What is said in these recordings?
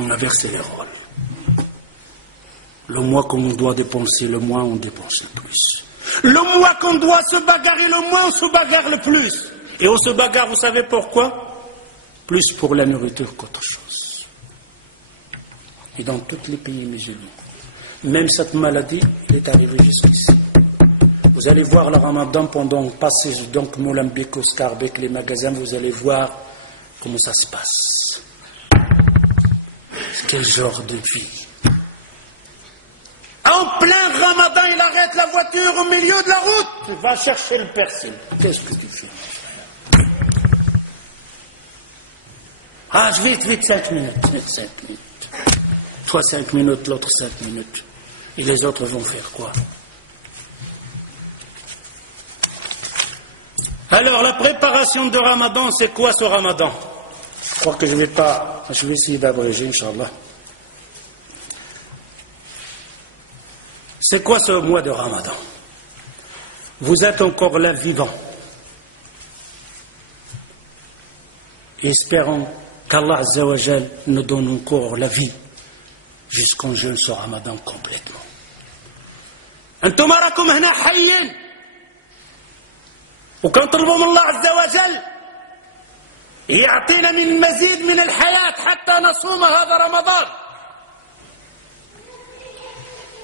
On a versé les rôles. Le mois qu'on doit dépenser, le moins on dépense le plus. Le mois qu'on doit se bagarrer, le moins on se bagarre le plus. Et on se bagarre, vous savez pourquoi? Plus pour la nourriture qu'autre chose. Et dans tous les pays musulmans, même cette maladie, elle est arrivée jusqu'ici. Vous allez voir le ramadan pendant passer donc Molenbeek, Schaerbeek, les magasins, vous allez voir comment ça se passe. Quel genre de vie. En plein ramadan, il arrête la voiture au milieu de la route. Il va chercher le persil. Qu'est-ce que tu fais? Ah, vite, 5 minutes. Toi 5 minutes, l'autre 5 minutes. Et les autres vont faire quoi? Alors, la préparation de ramadan, c'est quoi ce ramadan? Je crois que je vais essayer d'abréger, Inch'Allah. C'est quoi ce mois de ramadan? Vous êtes encore là vivant. Espérons qu'Allah Azza wa Jal nous donne encore la vie jusqu'en jeûne ce ramadan complètement. أنتم راكم هنا حيين وكنطلبوا من الله عز وجل يعطينا من مزيد من الحياة حتى نصوم هذا رمضان.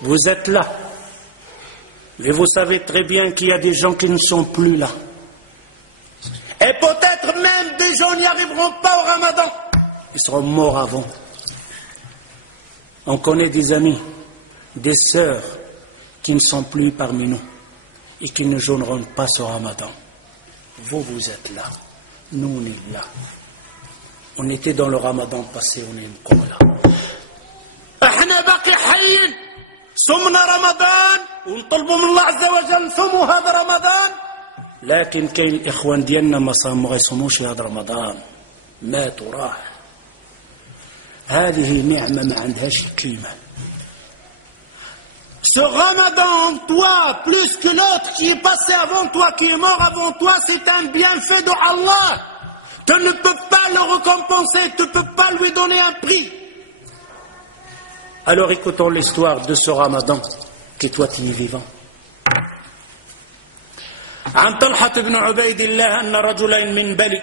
Vous êtes là, mais vous savez très bien qu'il y a des gens qui ne sont plus là. Et peut-être même des gens n'y arriveront pas au ramadan. Ils seront morts avant. On connaît des amis, des sœurs qui ne sont plus parmi nous et qui ne jeûneront pas ce ramadan. Vous êtes là, nous on est là. On était dans le ramadan passé, on est encore là. صمنا رمضان ونطلبوا من الله عز وجل صوموا هذا رمضان لكن كاين الاخوان ديالنا ما يصوموش هذا رمضان ماتوا راح هذه نعمه ما عندهاش قيمه. Ce ramadan en toi plus que l'autre qui est passé avant toi, qui est mort avant toi, c'est un bienfait de Allah. Tu ne peux pas le récompenser, tu ne peux pas lui donner un prix. Alors écoutons l'histoire de ce ramadan qui toi tu es vivant. عن طلحة بن عبيد الله أن رجلين من بني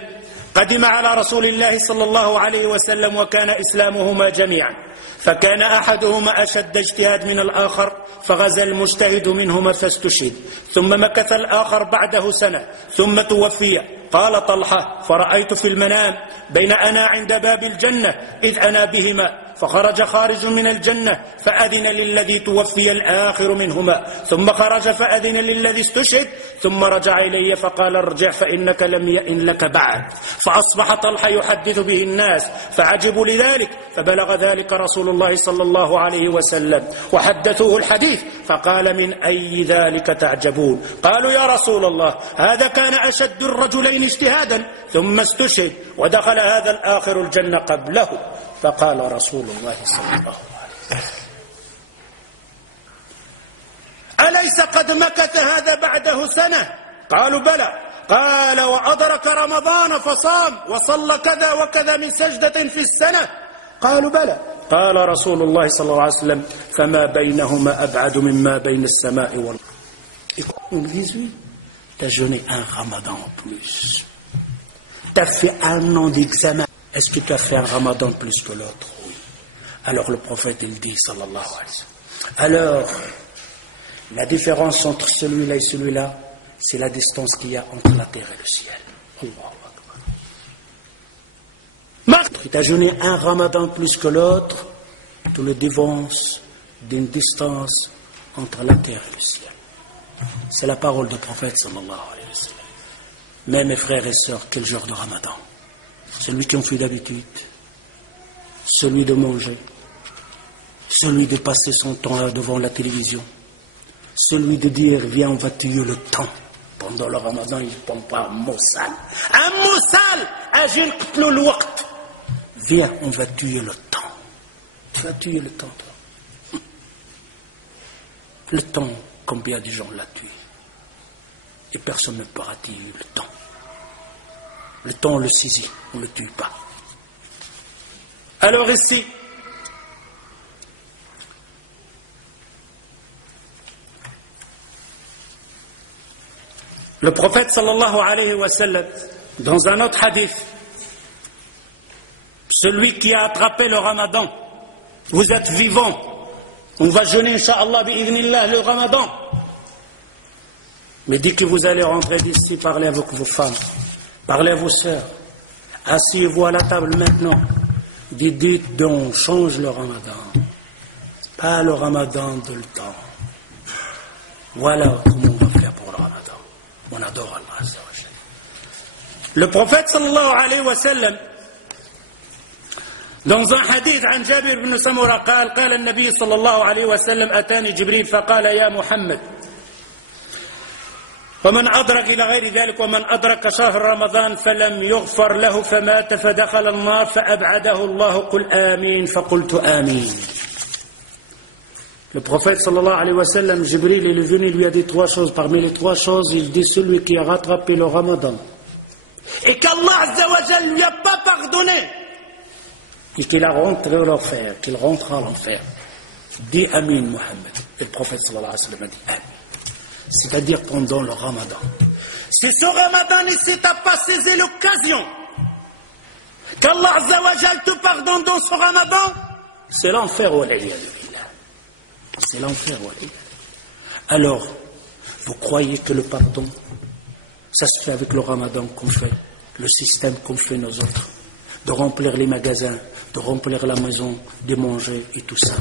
قدم على رسول الله صلى الله عليه وسلم وكان إسلامهما جميعا فكان أحدهما أشد اجتهاد من الآخر فغزا المجتهد منهما فاستشهد ثم مكث الآخر بعده سنة ثم توفي. قال طلحة فرأيت في المنام بين أنا عند باب الجنة إذ أنا بهما فخرج خارج من الجنة فأذن للذي توفي الآخر منهما ثم خرج فأذن للذي استشهد ثم رجع إلي فقال ارجع فإنك لم يئن لك بعد. فأصبح طلحة يحدث به الناس فعجبوا لذلك فبلغ ذلك رسول الله صلى الله عليه وسلم وحدثوه الحديث فقال من أي ذلك تعجبون؟ قالوا يا رسول الله هذا كان أشد الرجلين اجتهادا ثم استشهد ودخل هذا الآخر الجنة قبله. فقال رسول الله صلى الله عليه وسلم أليس قد مكث هذا بعده سنة؟ قالوا بلى. قال وأدرك رمضان فصام وصلى كذا وكذا من سجدة في السنة؟ قالوا بلى. قال رسول الله صلى الله عليه وسلم فما بينهما أبعد مما بين السماء والأرض. On dit oui, tu as jeûné un ramadan en plus. Tu as fait un an d'examen. Est-ce que tu as fait un ramadan plus que l'autre? Oui. Alors le prophète il dit sallallahu alayhi wa sallam. Alors la différence entre celui-là et celui-là, c'est la distance qu'il y a entre la terre et le ciel. Allahu Akbar. Tu as jeûné un ramadan plus que l'autre, tu le dévances d'une distance entre la terre et le ciel. C'est la parole du prophète sallallahu alayhi wa sallam. Mais mes frères et sœurs, quel genre de ramadan? Celui qui en fait d'habitude, celui de manger, celui de passer son temps devant la télévision, celui de dire viens on va tuer le temps. Pendant le ramadan il ne prend pas un mot sale. Un mot sale, agir le waqt. Viens on va tuer le temps. Tu vas tuer le temps toi. Le temps, combien de gens l'a tué? Et personne ne pourra tuer le temps. Le temps on le saisit, on ne le tue pas. Alors ici, Le prophète sallallahu alayhi wa sallam, dans un autre hadith, celui qui a attrapé le ramadan, vous êtes vivant, on va jeûner, Inch'Allah, bi'idhnillah, le ramadan. Mais dès que vous allez rentrer d'ici, parlez avec vos femmes, parlez à vos sœurs, asseyez-vous à la table maintenant, dites donc, change le ramadan. Pas le ramadan de le temps. Voilà comment on va faire pour le ramadan. On adore Allah Azza wa Jalla. Le prophète sallallahu alayhi wa sallam, dans un hadith عن جابر بن سمرة قال النبي صلى الله عليه وسلم أتاني جبريل فقال يا محمد ومن أدرك إلى غير ذلك ومن أدرك شهر رمضان فلم يغفر له فمات فدخل النار فأبعده الله قل آمين فقلت آمين. Le prophète sallallahu alayhi wa sallam, Jibril, il est venu, il lui a dit trois choses. Parmi les trois choses, il dit celui qui a rattrapé le ramadan et qu'Allah Azza wa Jalla ne lui a pas pardonné et qu'il a rentré à l'enfer, qu'il rentre à l'enfer. Dis Amin, Mohammed. Et le prophète sallallahu alayhi wa sallam a dit Amin. C'est-à-dire pendant le ramadan. Si ce ramadan, si tu n'as pas saisi l'occasion qu'Allah Azza wa Jalla te pardonne dans ce ramadan, c'est l'enfer ou l'aïe. C'est l'enfer. Alors, vous croyez que le pardon, ça se fait avec le ramadan qu'on fait, le système qu'on fait nous autres, de remplir les magasins, de remplir la maison, de manger et tout ça?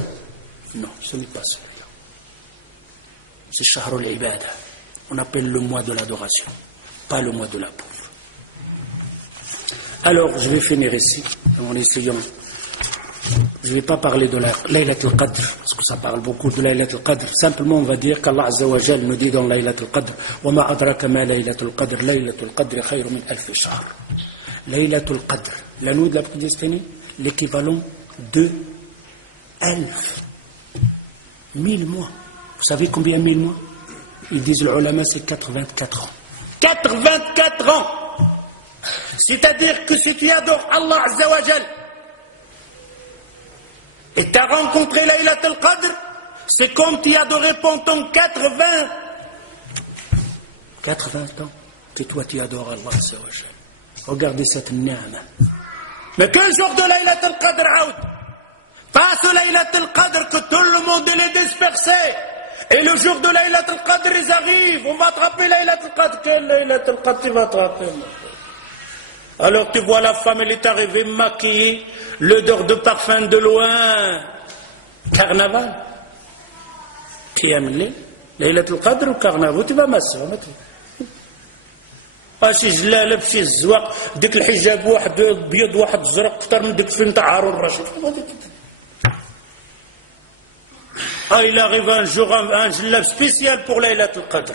Non, ce n'est pas celui-là. C'est Shahrul Ibada. On appelle le mois de l'adoration, pas le mois de la pauvre. Alors, je vais finir ici, en essayant. Je ne vais pas parler de la Laylat al-Qadr, parce que ça parle beaucoup de Laylat al-Qadr. Simplement, on va dire qu'Allah Azza wa Jal nous dit dans Laylat al-Qadr وَمَا أَدْرَكَ مَا لَيْلَةُ الْقَدْرِ لَيْلَةُ الْقَدْرِ خَيْرٌ مِنْ أَلْفِ شَهْرٍ. Laylat al-Qadr, la nuit de la prédestinée, l'équivalent de 1000 mois. Vous savez combien 1000 mois? Ils disent les ulama, c'est 84 ans. 84 ans. C'est-à-dire que si tu adores Allah Azza wa Jal et tu as rencontré Laylat al-Qadr, c'est comme tu as adoré pendant 80 ans que toi tu adores Allah Azza wa Jal. Regardez cette ni'ma. Mais quel jour de Laylat al-Qadr, Aoud? Pas ce Laylat al-Qadr que tout le monde est dispersé. Et le jour de Laylat al-Qadr, ils arrivent. On va attraper Laylat al-Qadr. Quel Laylat al-Qadr tu vas attraper? Alors tu vois la femme, elle est arrivée maquillée, l'odeur de parfum de loin. Carnaval. Qui aime les Laylat al-Qadr ou carnaval? Tu vas masser. شي جلالب شي الزواق ديك الحجاب واحد ابيض واحد زرق اكثر من ديك الفيلم تاع هارون الرشيد. Il arrive un jour un jellab spécial pour Laylat al-Qadr,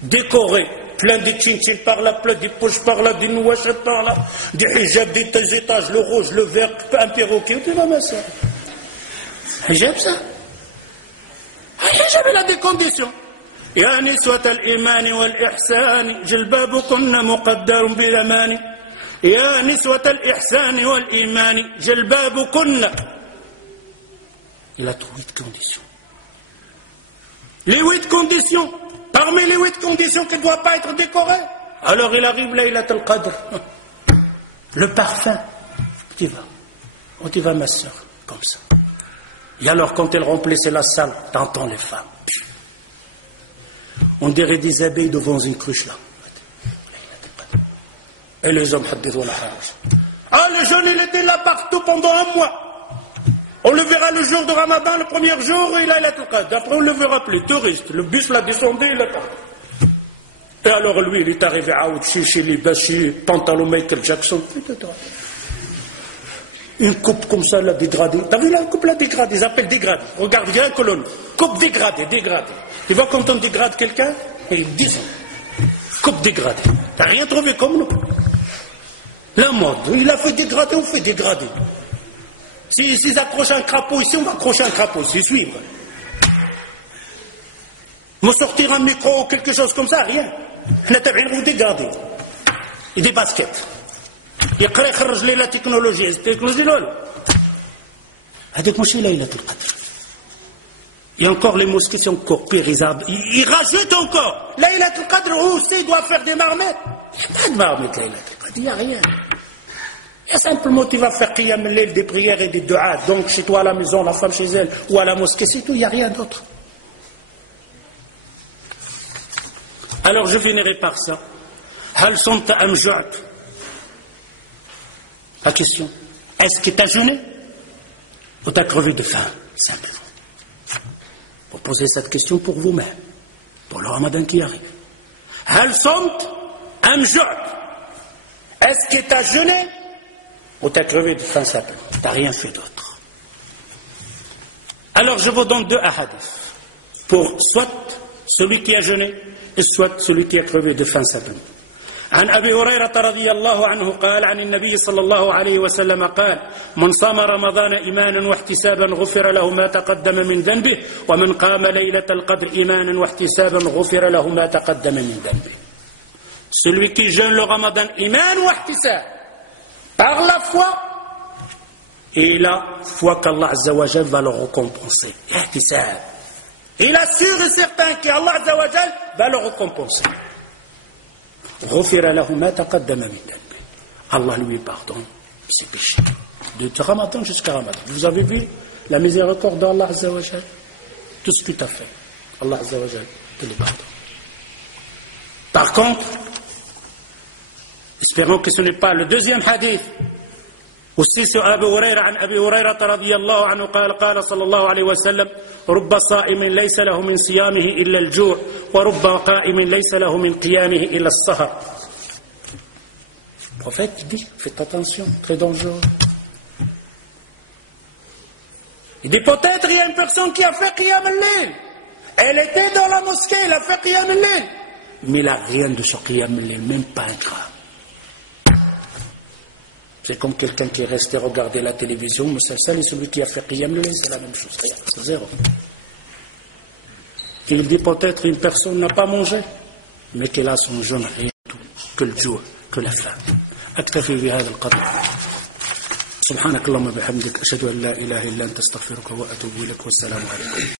décoré, plein de tchin-tchin par là, plein de poches par là, des nouachettes par là, des hijabs des étages, le rouge, le vert, un perroquet. Tu vas mettre ça. Hijab ça? Hijab il a des conditions. يا نسوة الإيمان والإحسان جلبابكن مقدر بالأمان. يا نسوة الإحسان والإيمان جلبابكن. Il a 8 conditions. Les 8 conditions. Parmi les 8 conditions qui ne doivent pas être décorées. Alors il arrive Laylat al-Qadr. Le parfum. Tu vas. Oh, tu vas ma soeur. Comme ça. Et alors quand elle remplissait la salle, t'entends les femmes. On dirait des abeilles devant une cruche là. Et les hommes, les jeunes, il était là partout pendant un mois. On le verra le jour de Ramadan, le premier jour, il a la Qadr. Après, on ne le verra plus. Touriste, le bus l'a descendu, il est parti. Et alors, lui, il est arrivé à Outchi, chez les Bachi, pantalon Michael Jackson. Une coupe comme ça, la dégradée. T'as vu la coupe la dégradée? Ils appellent dégradée. Regarde, il y a une colonne. Coupe dégradée, dégradée. Tu vois quand on dégrade quelqu'un? Ils disent coupe dégradée. T'as rien trouvé comme nous? La mode, il a fait dégrader, on fait dégrader. S'ils accrochent un crapaud ici, on va accrocher un crapaud ici, suivre. Me sortir un micro ou quelque chose comme ça, rien. On a vous dégrader. Et des baskets. يقرا يخرج لي لا تكنولوجيا التكنولوجيا لا هذاك ماشي ليلة القدر. Il y a encore les mosquées, c'est encore pire. Ils rajoutent encore. Laylat al-Qadr aussi doit faire des marmites. Il n'y a pas de marmite, Laylat al-Qadr. Il n'y a rien. Il y a simplement, tu vas faire qiyam al-layl, des prières et des du'as. Donc, chez toi à la maison, la femme chez elle, ou à la mosquée, c'est tout. Il n'y a rien d'autre. Alors, je finirai par ça. Hal sumta am ju'at? La question. Est-ce que tu as jeûné ou tu as crevé de faim? Simplement. Vous posez cette question pour vous-même, pour le ramadan qui arrive. Hal sumt am ju'at? Est-ce que tu as jeûné ou tu as crevé de faim simplement? Tu n'as rien fait d'autre. Alors je vous donne deux hadiths pour soit celui qui a jeûné et soit celui qui a crevé de faim simplement. عن أبي هريرة رضي الله عنه قال عن النبي صلى الله عليه وسلم قال من صام رمضان إيمانا واحتسابا غفر له ما تقدم من ذنبه ومن قام ليلة القدر إيمانا واحتسابا غفر له ما تقدم من ذنبه. Celui qui jeûne le ramadan iman wa ihtisab, par la foi et la foi qu'Allah Azza wa Jal va le récompenser. Ihtisab. Il assure et certain qu'Allah Azza wa Jal va le récompenser. غفر له ما تقدم من ذنبه. Allah lui pardonne ses péchés. De Ramadan jusqu'à Ramadan. Vous avez vu la miséricorde d'Allah Azza wa Jal? Tout ce que tu as fait, Allah Azza wa Jal te le pardonne. Par contre, espérons que ce n'est pas le deuxième hadith. Aussi sur Abu Hurayra, عن أبي هريرة رضي الله عنه قال قال صلى الله عليه وسلم رب صائم ليس له من صيامه إلا الجوع ورب قائم ليس له من قيامه إلا السهر. Le prophète dit, faites attention, très dangereux. Il dit peut-être il y a une personne qui a fait qiyam al-layl. Elle était dans la mosquée, elle a fait qiyam al-layl. Mais il n'a rien de ce qiyam al-layl, même pas un gramme. C'est comme quelqu'un qui est resté regarder la télévision, Moussal et celui qui a fait qiyam al-layl, c'est la même chose. Rien, c'est zéro. Il dit peut-être une personne n'a pas mangé, mais qu'elle a son jeûne, rien du tout, que le jour, que la faim. أكتفي بهذا القدر. سبحانك اللهم وبحمدك أشهد أن لا إله إلا أنت أستغفرك وأتوب إليك والسلام عليكم.